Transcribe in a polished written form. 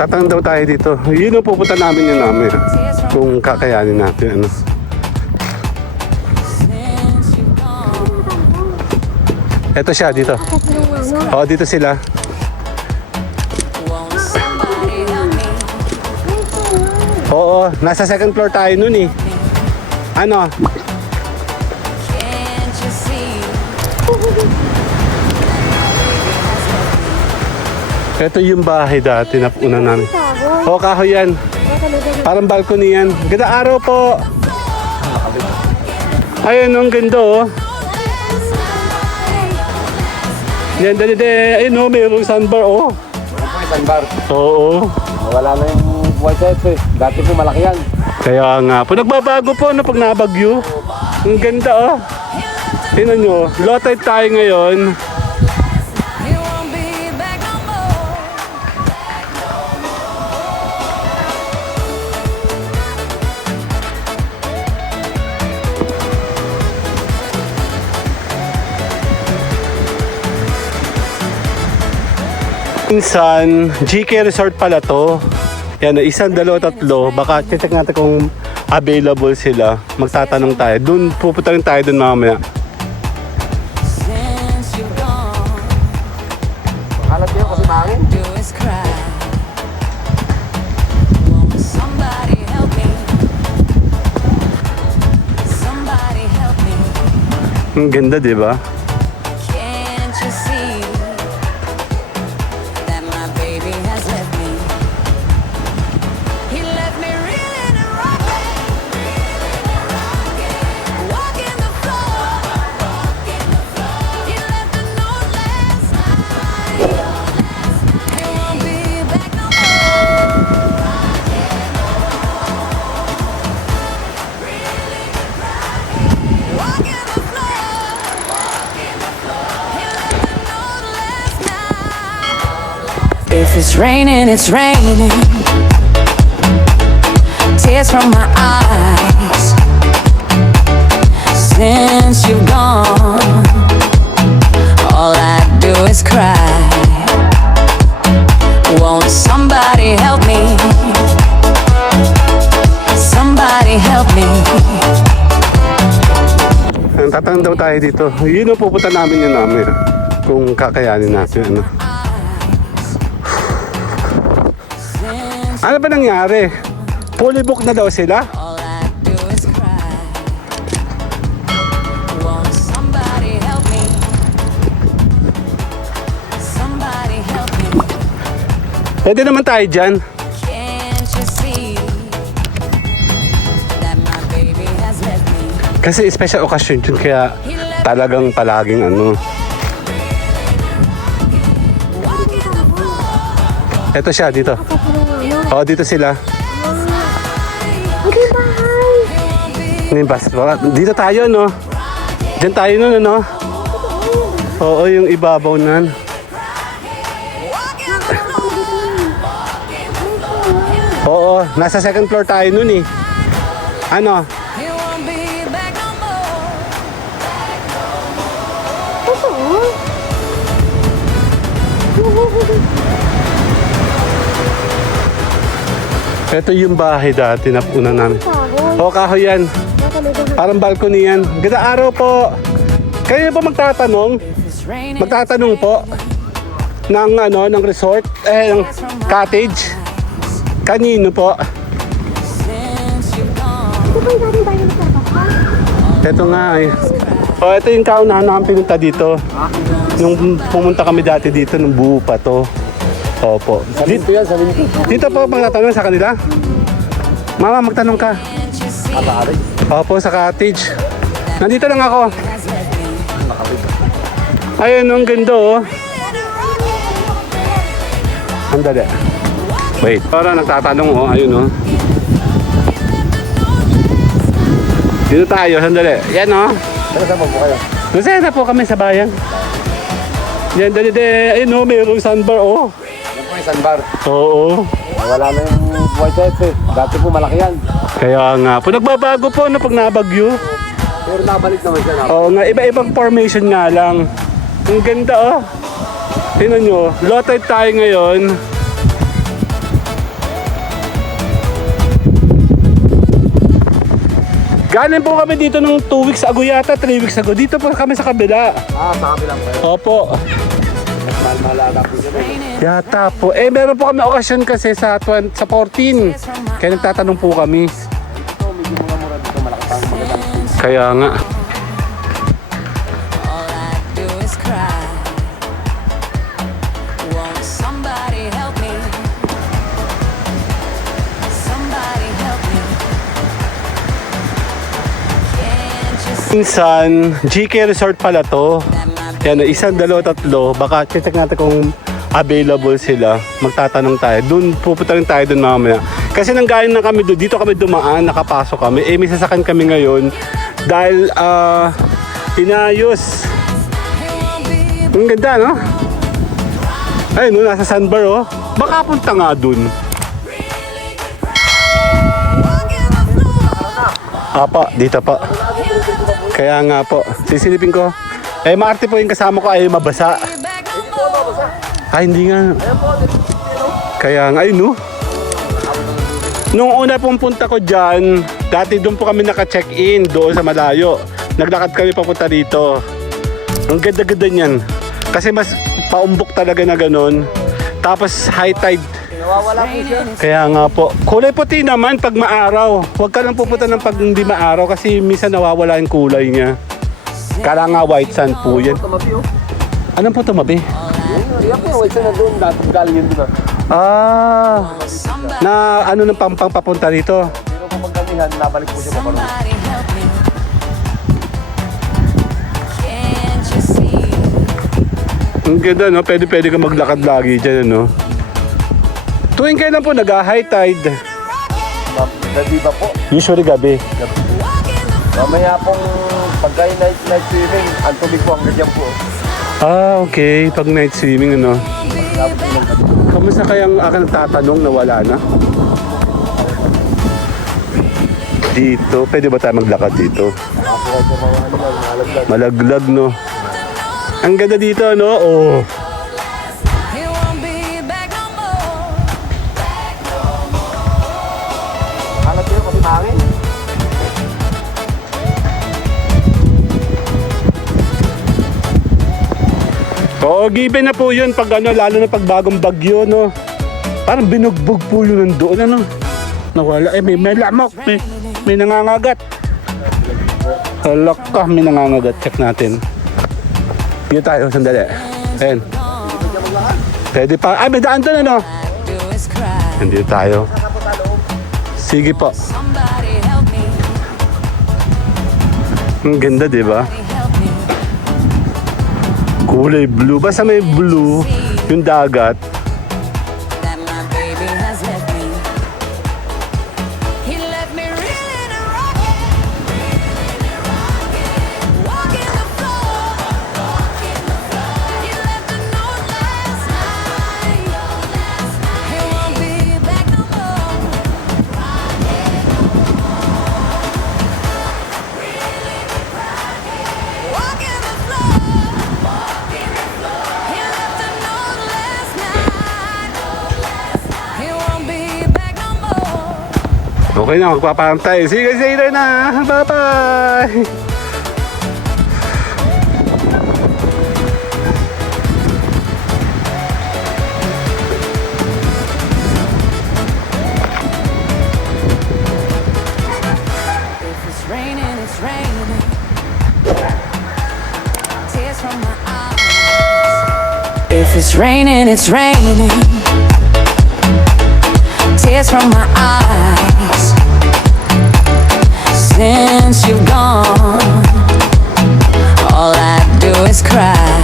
Tatanong daw tayo dito. Yun ang pupunta namin yun namin. Kung kakayanin natin. Ano. Ito siya dito. Oo, dito sila. Oo, nasa second floor tayo nun eh. Ano? Ito yung bahay dati na una namin. Oo, kahoy yan. Parang balcony yan. Ganda araw po. Ayun, ang ganda oh. Yan, dali. Ayun oh, mayroong sandbar oh. Sandbar. Oo. Wala na yung white set eh. Dati po malaki yan. Kaya nga po, nagbabago po no, pag nabagyo. Ang ganda oh. Tingnan nyo, low tide tayo ngayon. Minsan, GK Resort pala to. Yan, isang, dalawa, tatlo. Baka check natin kung available sila. Magtatanong tayo. Doon, pupunta rin tayo doon mamaya. Halat yun kasi mahangin. Ang ganda, di ba? If it's raining, it's raining. Tears from my eyes. Since you've gone, all I do is cry. Won't somebody help me? Somebody help me. Tatanong daw tayo dito. Yun ang pupunta namin yun namin. Kung kakayanin natin. Ano. Ano ba nangyari? Fully book na daw sila? All I do is cry. Won't somebody help me? Somebody help me. Pwede naman tayo dyan. Can't you see that my baby has left me? Kasi special occasion yun. Kaya talagang palaging ano. Ito siya dito. Oo, dito sila. Dito tayo, no? Diyan tayo nun, ano? Oo, yung ibabaw nan. Oo, nasa second floor tayo nun eh. Ano? You won't be back no more. Ito yung bahay dati na una namin. Oo, kahoy yan. Parang balcony yan. Ganda araw po. Kayo po magtatanong? It's raining. Magtatanong po ng ano, ng resort, ng cottage. Kanino po? Since you've gone. Ito nga eh. Oh, ito yung kaunahan namin pinunta dito. Nung pumunta kami dati dito, nung buo pa to. Opo. Dito yan, sa winti. Dito po magtatanong sa kanila. Mama, magtanong ka. Katari. Opo, sa cottage. Nandito lang ako. Ayun, ang ganda oh. Andali. Wait. Parang nagtatanong oh. Ayun oh. Dito tayo, sandali. Yan oh. Pero saan po kayo? Masaya na po kami sa bayan. Yan, dali. Ayun oh, mayroong sandbar oh. Yan po yung sandbar. Oo. Wala na yung white set eh. Dati po malaki yan. Kaya nga po, nagbabago po na pag nabagyo. Pero nabalik naman siya. Oo nga, iba-ibang formation nga lang. Ang ganda oh. Tingnan nyo, low tide tayo ngayon. Galing po kami dito nung 2 weeks ago yata, 3 weeks ago. Dito po kami sa kabila. Sa kabilang kayo. Opo. Mas mahal-mahala po siya. Yata po. Meron po kami okasyon kasi sa 14. Kaya nagtatanong po kami. Ito, medyo mura-mura dito. Malaki pang magandang. Kaya nga. All I do is cry. Won't somebody help me? Somebody help me. Can't you see Minsan, GK Resort pala to. that my Yan, 1, 2, 3. Baka check natin kung available sila. Magtatanong tayo. Doon, pupunta rin tayo doon mamaya. Kasi nanggaling na kami doon. Dito kami dumaan, nakapasok kami. May sasakan kami ngayon. Dahil, inayos. Ang ganda, no? Ayun, no, nasa sandbar, oh. Baka punta nga doon. Apa, dito pa. Kaya nga po. Sisilipin ko. Maarte po yung kasama ko ay mabasa. back no more? Ay, hindi nga. Kaya nga, ayun, no? Nung una pong punta ko dyan, dati doon po kami naka-check-in doon sa malayo. Naglakad kami papunta dito. Ang ganda-ganda niyan. Kasi mas paumbok talaga na ganun. Tapos high tide. Nawawala po siya. Kaya nga po. Kulay puti naman pag maaraw. Huwag ka lang pupunta ng pag hindi maaraw kasi minsan nawawala yung kulay niya. Kala nga white sand po yan. Tumabi oh. Anong po tumabi? Yan po, white sand na doon. Dapat galing yun doon. Na ano ng pampang papunta dito? Pero kung magkanihan, nabalik po siya pa rin. Somebody help me. Can't you see? Ang ganda, no? Pwede ka maglakad lagi dyan, no? Tuwing kailan po nag-high tide? Gabi ba po? Usually gabi. Mamaya pong pagka night swimming, ang tubig po hanggang dyan po. Okay. Pag night swimming, ano? Kamusta kayang akan tatanong na wala na? Dito, pwede ba tayo maglakad dito? Malaglag, no? Ang ganda dito, no? Oh. It won't be back no more. Alam niyo kasi mahangin. Oo, given na po yun pag ano, lalo na pag bagong bagyo, no? Parang binugbog po yun nandoon, ano? Nawala, may lamok, may nangangagat. Halak ka, may nangangagat. Check natin. Dito tayo, sandali. Ayan. Pwede pa. Ay, may daan doon, ano? Do is cry. Nandito tayo. Sige po. Somebody help me. Ang ganda, di ba? Help me. Kulay blue. Basta may blue, yung dagat. That my baby has left me. He left me reeling and rocking. Walking the floor. He left a note last night. He won't be back no more. Walking the floor. He left a note last night. He won't be back no more. Okay na, magpapantay. Sige, sige na. Bye-bye. If it's raining, it's raining. Tears from my eyes. If it's raining, it's raining. Tears from my eyes. Since you've gone, all I do is cry.